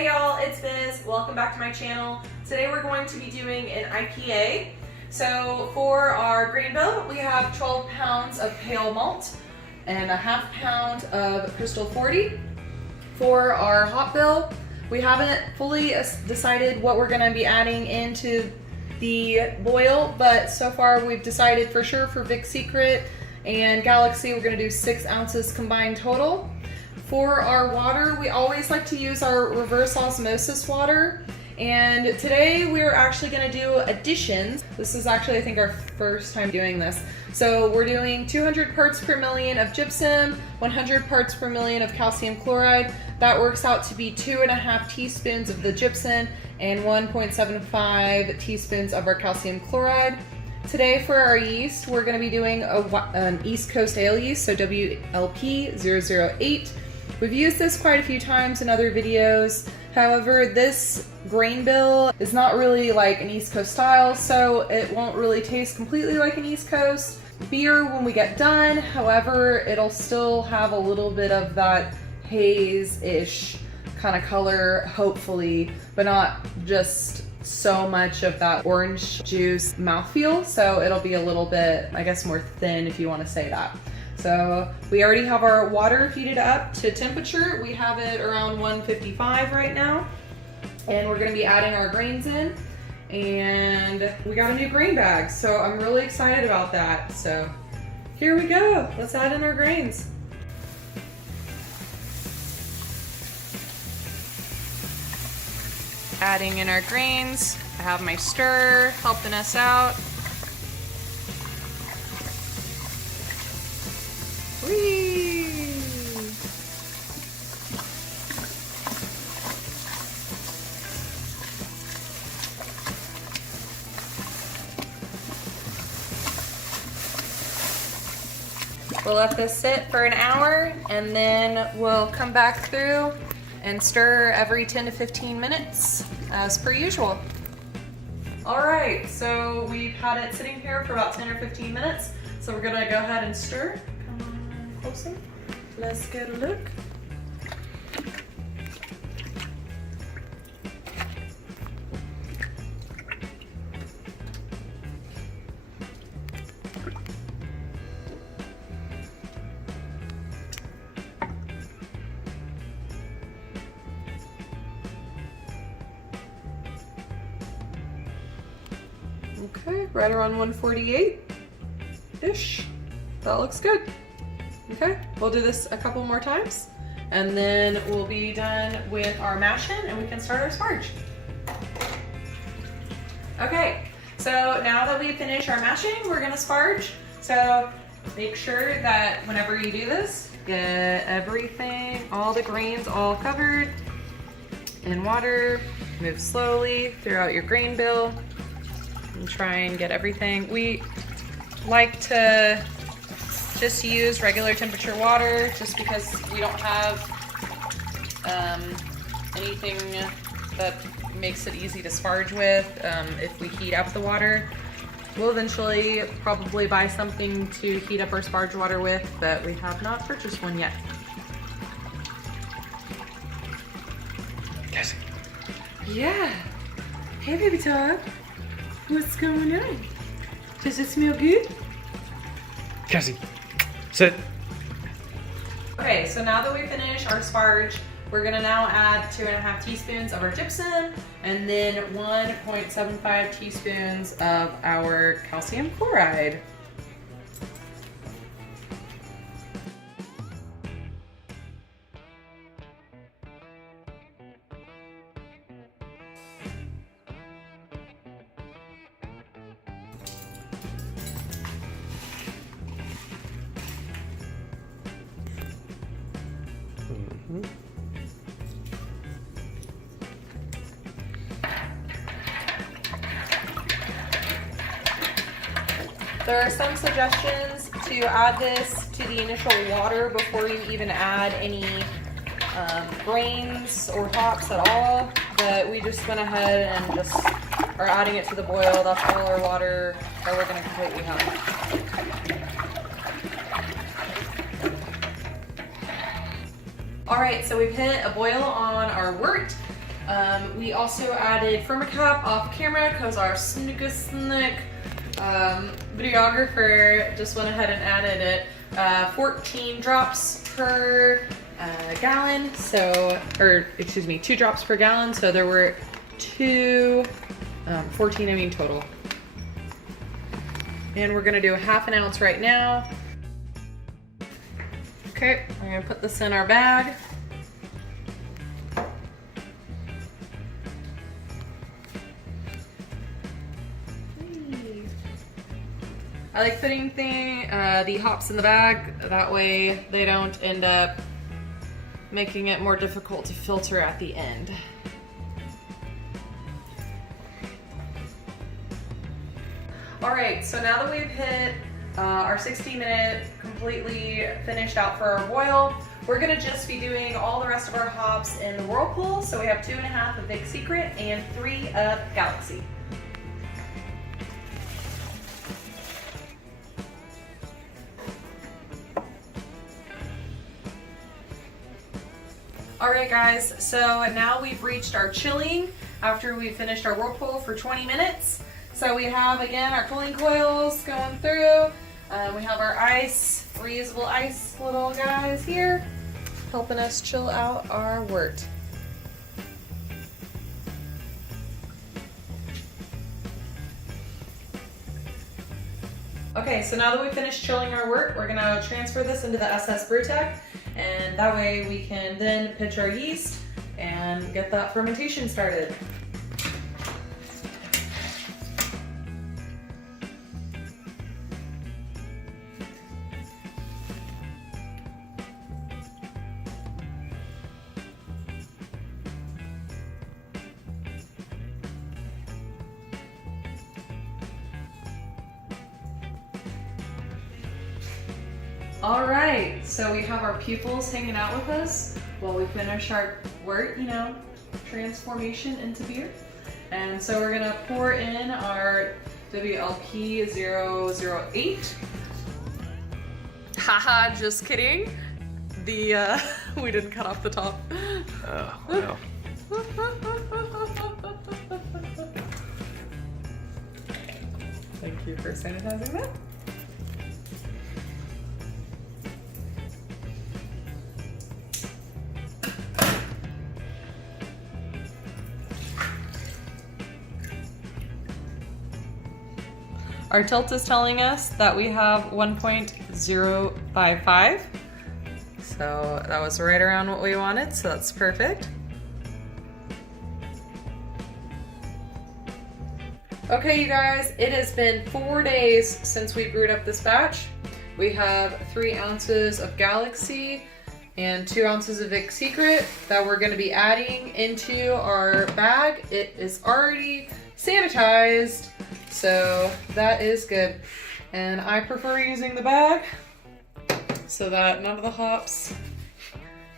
Hey y'all, it's Biz. Welcome back to my channel. Today we're going to be doing an IPA. So for our grain bill, we have 12 pounds of Pale Malt and a half pound of Crystal 40. For our hop bill, we haven't fully decided what we're going to be adding into the boil, but so far we've decided for sure for Vic Secret and Galaxy we're going to do 6 ounces combined total. For our water, we always like to use our reverse osmosis water, and today we're actually going to do additions. This is actually, I think, our first time doing this. So we're doing 200 parts per million of gypsum, 100 parts per million of calcium chloride. That works out to be 2.5 teaspoons of the gypsum and 1.75 teaspoons of our calcium chloride. Today for our yeast, we're going to be doing an East Coast ale yeast, so WLP 008. We've used this quite a few times in other videos. However, this grain bill is not really like an East Coast style, so it won't really taste completely like an East Coast beer when we get done. However, it'll still have a little bit of that haze-ish kind of color, hopefully, but not just so much of that orange juice mouthfeel. So it'll be a little bit, I guess, more thin, if you want to say that. So we already have our water heated up to temperature. We have it around 155 right now. And we're gonna be adding our grains in. And we got a new grain bag, so I'm really excited about that. So here we go, let's add in our grains. Adding in our grains. I have my stirrer helping us out. Whee! We'll let this sit for an hour and then we'll come back through and stir every 10 to 15 minutes as per usual. All right, so we've had it sitting here for about 10 or 15 minutes. So we're gonna go ahead and stir. Come on closer. Let's get a look. Okay, right around 148-ish. That looks good. Okay, we'll do this a couple more times and then we'll be done with our mashing and we can start our sparge. Okay, so now that we finish our mashing, we're gonna sparge. So make sure that whenever you do this, get everything, all the grains all covered in water. Move slowly throughout your grain bill and try and get everything. We like to just use regular temperature water just because we don't have anything that makes it easy to sparge with if we heat up the water. We'll eventually probably buy something to heat up our sparge water with, but we have not purchased one yet. Cassie. Yeah. Hey baby dog. What's going on? Does it smell good? Cassie, sit. Okay, so now that we finish our sparge, we're gonna now add 2.5 teaspoons of our gypsum and then 1.75 teaspoons of our calcium chloride. There are some suggestions to add this to the initial water before you even add any grains or hops at all, but we just went ahead and just are adding it to the boil. That's all our water that we're going to completely have. All right, so we've hit a boil on our wort We also added Firmicap off camera because our snick videographer just went ahead and added it. 14 drops per gallon, so, or excuse me, 2 drops per gallon, so there were 14 I mean total. And we're gonna do a half an ounce right now. Okay, I'm gonna put this in our bag. I like putting the hops in the bag, that way they don't end up making it more difficult to filter at the end. Alright, so now that we've hit our 60-minute completely finished out for our boil, we're going to just be doing all the rest of our hops in the Whirlpool. So we have 2.5 of Vic Secret and 3 of Galaxy. Alright guys, so now we've reached our chilling after we finished our Whirlpool for 20 minutes. So we have, again, our cooling coils going through. We have our ice, reusable ice little guys here, helping us chill out our wort. Okay, so now that we've finished chilling our wort, we're gonna transfer this into the SS Brewtech, and that way we can then pitch our yeast and get that fermentation started. All right, so we have our pupils hanging out with us while we finish our wort, transformation into beer. And so we're gonna pour in our WLP 008. Haha, just kidding. We didn't cut off the top. Oh, well. Thank you for sanitizing that. Our tilt is telling us that we have 1.055. So that was right around what we wanted, so that's perfect. Okay, you guys, it has been 4 days since we brewed up this batch. We have 3 ounces of Galaxy and 2 ounces of Vic Secret that we're going to be adding into our bag. It is already sanitized, so that is good. And I prefer using the bag so that none of the hops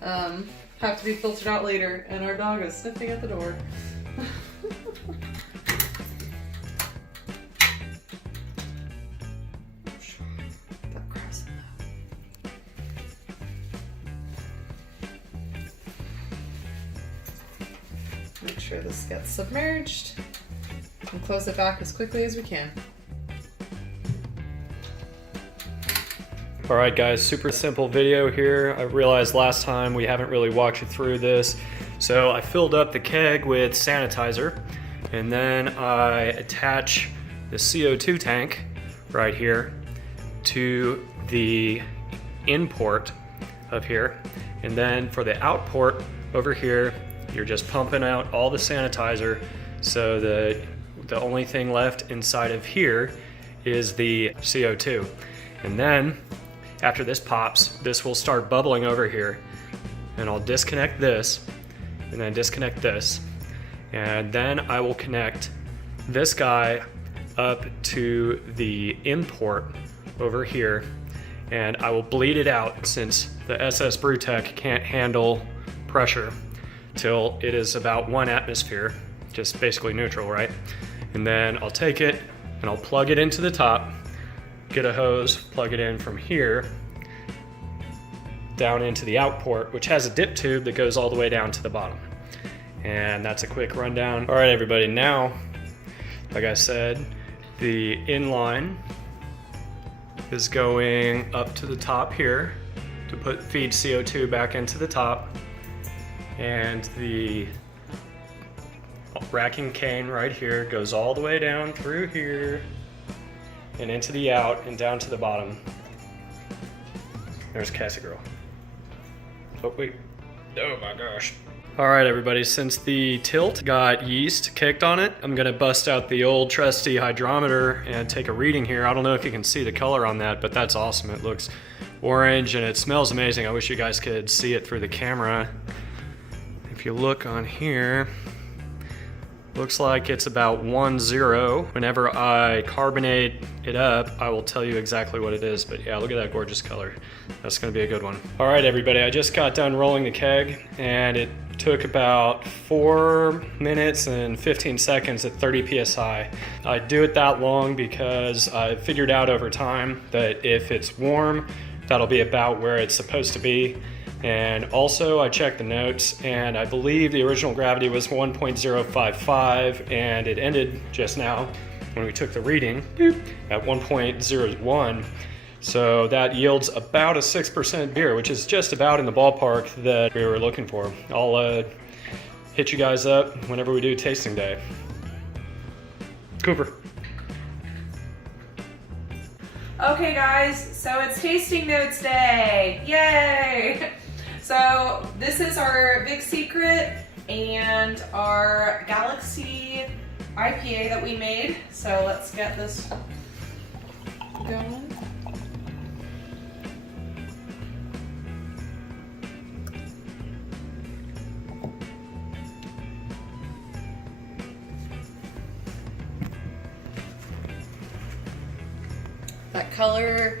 have to be filtered out later, and our dog is sniffing at the door. Make sure this gets submerged and close it back as quickly as we can. All right, guys, super simple video here. I realized last time we haven't really walked you through this. So I filled up the keg with sanitizer, and then I attach the CO2 tank right here to the in port of here. And then for the out port over here, you're just pumping out all the sanitizer. So the only thing left inside of here is the CO2. And then after this pops, this will start bubbling over here, and I'll disconnect this and then disconnect this. And then I will connect this guy up to the import over here, and I will bleed it out since the SS Brewtech can't handle pressure till it is about 1 atmosphere, just basically neutral, right? And then I'll take it and I'll plug it into the top, get a hose, plug it in from here down into the out port, which has a dip tube that goes all the way down to the bottom. And that's a quick rundown. All right, everybody, now, like I said, the inline is going up to the top here to feed CO2 back into the top. And the racking cane right here goes all the way down through here and into the out and down to the bottom. There's Cassie Girl. Oh wait, oh my gosh. All right, everybody, since the tilt got yeast kicked on it, I'm gonna bust out the old trusty hydrometer and take a reading here. I don't know if you can see the color on that, but that's awesome. It looks orange and it smells amazing. I wish you guys could see it through the camera. If you look on here, looks like it's about 1-0. Whenever I carbonate it up, I will tell you exactly what it is. But yeah, look at that gorgeous color. That's gonna be a good one. All right, everybody, I just got done rolling the keg and it took about 4 minutes and 15 seconds at 30 PSI. I do it that long because I figured out over time that if it's warm, that'll be about where it's supposed to be. And also I checked the notes and I believe the original gravity was 1.055 and it ended just now when we took the reading at 1.01. So that yields about a 6% beer, which is just about in the ballpark that we were looking for. I'll hit you guys up whenever we do tasting day. Cooper. Okay guys, so it's tasting notes day, yay! So this is our Vic Secret and our Galaxy IPA that we made. So let's get this going. That color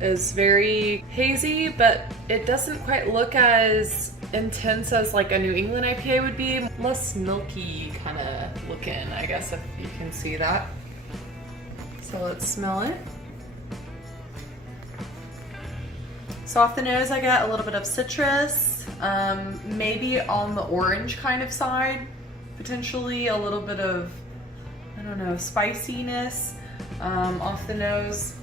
is very hazy, but it doesn't quite look as intense as like a New England IPA would be. Less milky kind of looking, I guess, if you can see that. So let's smell it. So off the nose, I get a little bit of citrus, maybe on the orange kind of side, potentially a little bit of, I don't know, spiciness. Off the nose,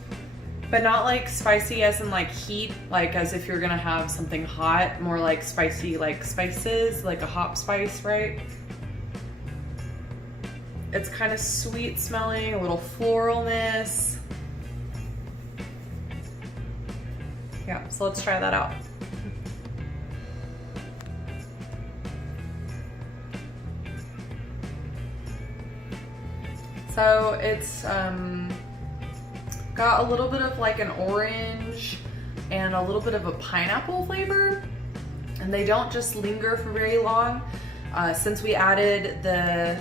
but not like spicy as in like heat, like as if you're gonna have something hot, more like spicy, like spices, like a hop spice, right? It's kind of sweet smelling, a little floralness. Yeah, so let's try that out. So it's got a little bit of like an orange and a little bit of a pineapple flavor, and they don't just linger for very long. Since we added the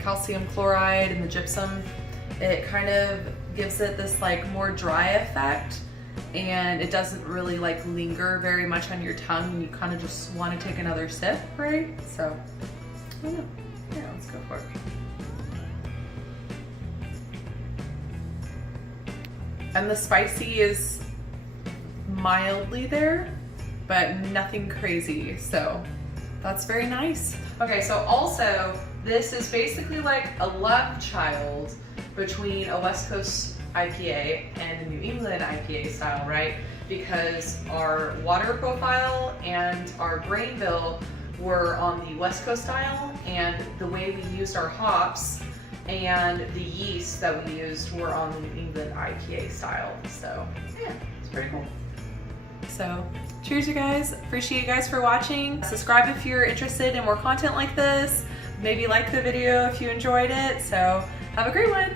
calcium chloride and the gypsum, it kind of gives it this like more dry effect, and it doesn't really like linger very much on your tongue, and you kind of just want to take another sip, right? So, I don't know. Yeah, let's go for it. And the spicy is mildly there, but nothing crazy, so that's very nice. Okay, so also, this is basically like a love child between a West Coast IPA and a New England IPA style, right? Because our water profile and our grain bill were on the West Coast style, and the way we used our hops and the yeast that we used were on the New England IPA style. So yeah, it's pretty cool. So cheers, you guys. Appreciate you guys for watching. Subscribe if you're interested in more content like this. Maybe like the video if you enjoyed it. So have a great one.